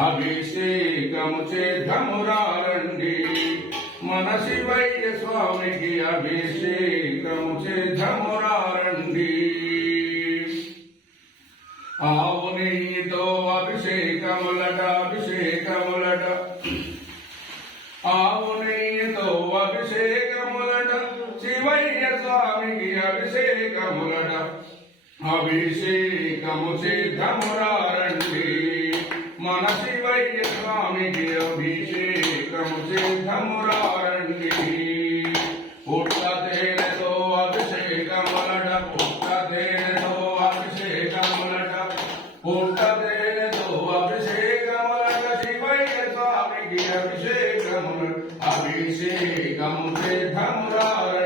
అభిషేకము చేద్దామురారండి మన శివయ్య స్వామికి అభిషేకము చేద్దామురారండి ఆవు నెయ్యితో అభిషేకములట ఆవు నెయ్యితో అభిషేకములట శివయ్య స్వామికి అభిషేకములట అభిషేకము చేద్దామురారండి మన శివయ్య స్వామికి అభిషేకము చేద్దామురారండి పుట్ట తేనెతో అభిషేకములట పుట్ట తేనెతో అభిషేకములట పుట్ట తేనెతో అభిషేకములట శివయ్య స్వామికి అభిషేకములట అభిషేకము చేద్దామురారండి